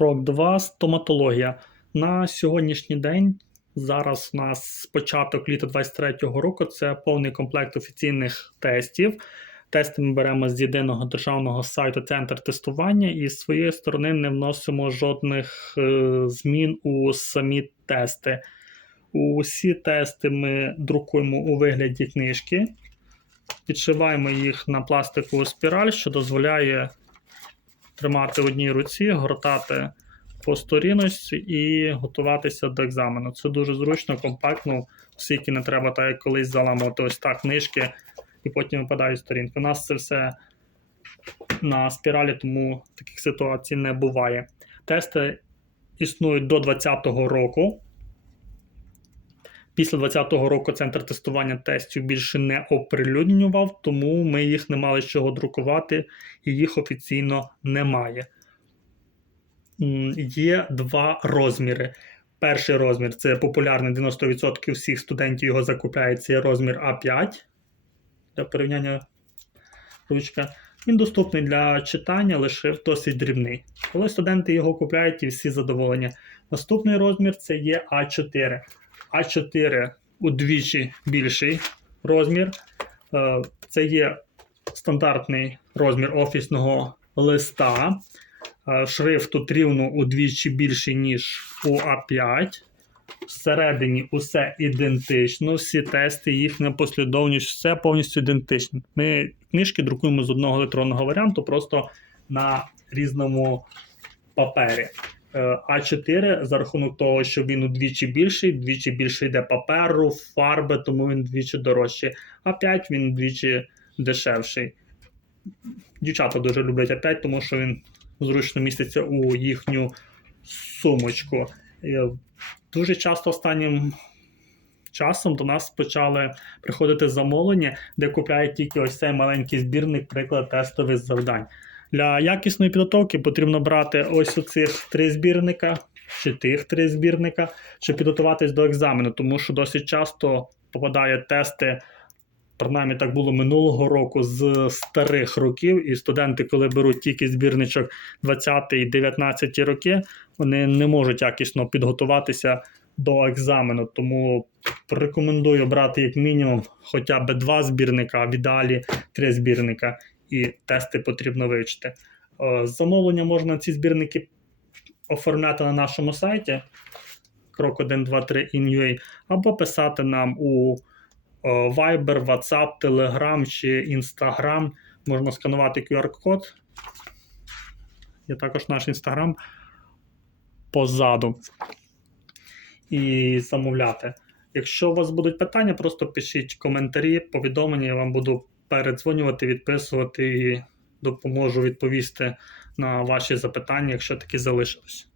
Крок 2. Стоматологія. На сьогоднішній день, зараз у нас початок літа 23-го року, це повний комплект офіційних тестів. Тести ми беремо з єдиного державного сайту Центр тестування і з своєї сторони не вносимо жодних е, змін у самі тести. Усі тести ми друкуємо у вигляді книжки, підшиваємо їх на пластикову спіраль, що дозволяє тримати в одній руці, гортати по сторіночці і готуватися до екзамену. Це дуже зручно, компактно, оскільки не треба так як колись заламувати ось так книжки і потім випадають сторінки. У нас це все на спіралі, тому таких ситуацій не буває. Тести існують до 2020 року. Після 2020 року центр тестування тестів більше не оприлюднював, тому ми їх не мали з чого друкувати, і їх офіційно немає. Є два розміри. Перший розмір це популярний 90% всіх студентів його закупляють. Це розмір А5. Для порівняння ручка. Він доступний для читання, лише досить дрібний. Коли студенти його купляють і всі задоволені. Наступний розмір це є А4. А4 удвічі більший розмір. Е, Це є стандартний розмір офісного листа. Е, Шрифт тут рівно удвічі більший, ніж у А5. Всередині усе ідентично, всі тести, їхня послідовність, все повністю ідентично. Ми книжки друкуємо з одного електронного варіанту, просто на різному папері. Е, А4 за рахунок того, що він удвічі більший, двічі більше йде паперу, фарби, тому він двічі дорожчий. А5 він двічі дешевший. Дівчата дуже люблять А5, тому що він зручно міститься у їхню сумочку. Е, Дуже часто останнім часом до нас почали приходити замовлення, де купляють тільки ось цей маленький збірник, приклад тестових завдань. Для якісної підготовки потрібно брати ось оцих три збірника чи тих три збірника, щоб підготуватись до екзамену, тому що досить часто попадають тести. Принаймні так було минулого року з старих років, і студенти, коли беруть тільки збірничок 20 і 19 роки, вони не можуть якісно підготуватися до екзамену. Тому рекомендую брати як мінімум хоча б два збірника, а в ідеалі три збірника, і тести потрібно вивчити. Е, Замовлення можна ці збірники оформляти на нашому сайті крок 1, 2, 3 in.ua, або писати нам у е, Viber, WhatsApp, Telegram чи Instagram. Можна сканувати QR-код. Є також наш Instagram позаду. І замовляти. Якщо у вас будуть питання, просто пишіть коментарі, повідомлення, я вам буду передзвонювати, відписувати і допоможу відповісти на ваші запитання, якщо такі залишились.